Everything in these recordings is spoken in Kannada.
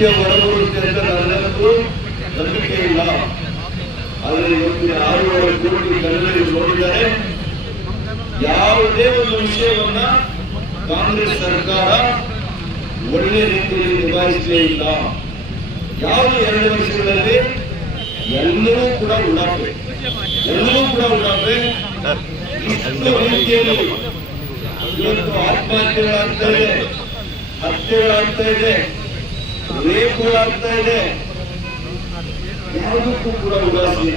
ಸತ್ಯ ಹೊರಬರುತ್ತೆ ಅಂತ ನನ್ನಂತೂ ನಂಬಿಕೆ ಇಲ್ಲ. ಆದರೆ ಇವತ್ತಿನ 6.5 ಕೋಟಿ ಕನ್ನಡಿಗರು ನೋಡಿದ್ದಾರೆ. ಯಾವುದೇ ಒಂದು ವಿಷಯವನ್ನ ಕಾಂಗ್ರೆಸ್ ಸರ್ಕಾರ ಒಳ್ಳೆ ರೀತಿಯಲ್ಲಿ ನಿಭಾಯಿಸಲೇ ಇಲ್ಲ. ಯಾವುದು 2 ವರ್ಷಗಳಲ್ಲಿ ಎಲ್ಲರೂ ಕೂಡ ಉಡಾಪೆ. ಇಷ್ಟು ರೀತಿಯಲ್ಲಿ ಇವತ್ತು ಆತ್ಮಹತ್ಯೆಗಳಾಗ್ತಾ ಇದೆ, ಹತ್ಯೆಗಳಾಗ್ತಾ ಇದೆ, ರೇಪ್ಗಳಾಗ್ತಾ ಇದೆ. ಯಾವುದಕ್ಕೂ ಕೂಡ ಉದಾಸೀನ.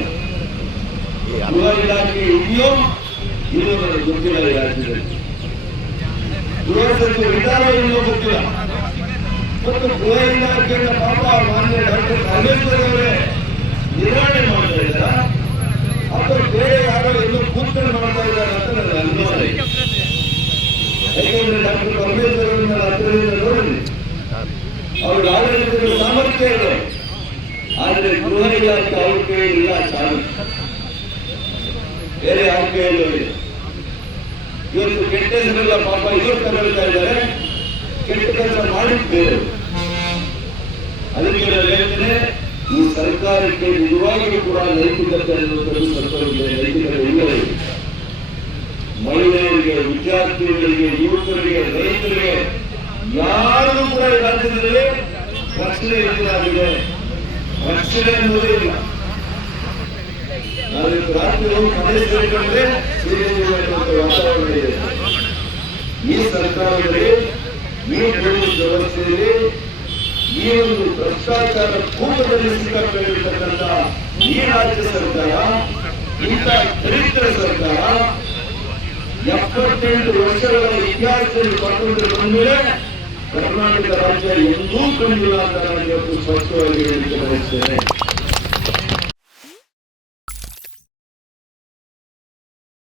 ಗೃಹ ಇಲಾಖೆ ಇದೆಯೋ ಇದು ನನಗೆ ಗೊತ್ತಿಲ್ಲ. ಈ ರಾಜ್ಯದಲ್ಲಿ ಗೃಹ ಸಚಿವ ವಿಧಾನ ಇನ್ನೂ ಗೊತ್ತಿಲ್ಲ. ಮತ್ತು ಗೃಹ ಇಲಾಖೆಯ ಪಾಪ ಮಾನ್ಯ ಡಾಕ್ಟರ್ ಪರಮೇಶ್ವರ್ ಅವರೇ ನಿರ್ವಹಣೆ ಮಾಡ್ತಾ ಇದ್ದಾರಾ ಅಥವಾ ಬೇರೆ ಯಾರೋ ಎಲ್ಲೋ ಕೂತ್ಕೊಂಡು ಮಾಡ್ತಾ ಇದ್ದಾರೆ ಅಂತ ನನಗೆ ಅನುಮಾನ. ಯಾಕೆಂದ್ರೆ ಡಾಕ್ಟರ್ ಪರಮೇಶ್ವರ್ ಅವರನ್ನ ಹತ್ತಿರದಿಂದ ನೋಡಿದ್ವಿ. ಅವ್ರ ಆಡಳಿತದ ಸಾಮರ್ಥ್ಯ ಇದೆ. ಆದರೆ ಗೃಹ ಇಲಾಖೆ ಅವ್ರ ಕೈಯಲ್ಲಿ ಇಲ್ಲ, ಚಾಲು ಬೇರೆ ಯಾರ ಕೈಯಲ್ಲೂ ಇದೆ. ಇವತ್ತು ಕೆಟ್ಟ ಹೆಸರೆಲ್ಲ ಪಾಪ ಇವರು ತಗೊಳ್ತಾ ಇದ್ದಾರೆ, ಕೆಟ್ಟ ಕೆಲಸ ಮಾಡಿದ್ ಬೇರೆ. ಅದಕ್ಕೆ ನಾನು ಹೇಳ್ತೇನೆ, ಈ ಸರ್ಕಾರಕ್ಕೆ ನಿಜವಾಗಿಯೂ ಕೂಡ ನೈತಿಕತೆ ಅನ್ನುವಂಥದ್ದು ಸರ್ಕಾರಕ್ಕೆ ನೈತಿಕತೆ ಇಲ್ಲವೇ. ಮಹಿಳೆಯರಿಗೆ, ವಿದ್ಯಾರ್ಥಿಗಳಿಗೆ, ಯುವಕರಿಗೆ, ರೈತರಿಗೆ ಯಾರಿಗೂ ಕೂಡ ಈ ರಾಜ್ಯದಲ್ಲಿ ರಕ್ಷಣೆ ಇಲ್ಲದಾಗಿದೆ. ರಕ್ಷಣೆ ಅನ್ನೋದೇ ಇಲ್ಲ. ನಾವು ರಾತ್ರಿ ಮನೆ ಸೇರಿಕೊಂಡ್ರೆ ವಾತಾವರಣ ಇದೆ. ಈ ಸರ್ಕಾರದಲ್ಲಿ, ಈ ಪೊಲೀಸ್ ವ್ಯವಸ್ಥೆಯಲ್ಲಿ ಈ ಒಂದು ಭ್ರಷ್ಟಾಚಾರ ಕೂಟದಲ್ಲಿ ಸಿಕ್ಕಾಕೊಂಡಿರ್ತಕ್ಕಂಥ ಈ ರಾಜ್ಯ ಸರ್ಕಾರ, ಇಂಥ ದರಿದ್ರ ಸರ್ಕಾರ 78 ವರ್ಷಗಳ ಇತಿಹಾಸದಲ್ಲಿ ಪಟ್ಟುಕೊಂಡು ಬಂದರೆ ಕರ್ನಾಟಕ ರಾಜ್ಯ ಎಂದೂ ಕಂಡಿಲ್ಲ ಅಂತ ನಾನು ಇವತ್ತು ಸ್ಪಷ್ಟವಾಗಿ ಹೇಳಲಿಕ್ಕೆ ಬಯಸ್ತೇನೆ.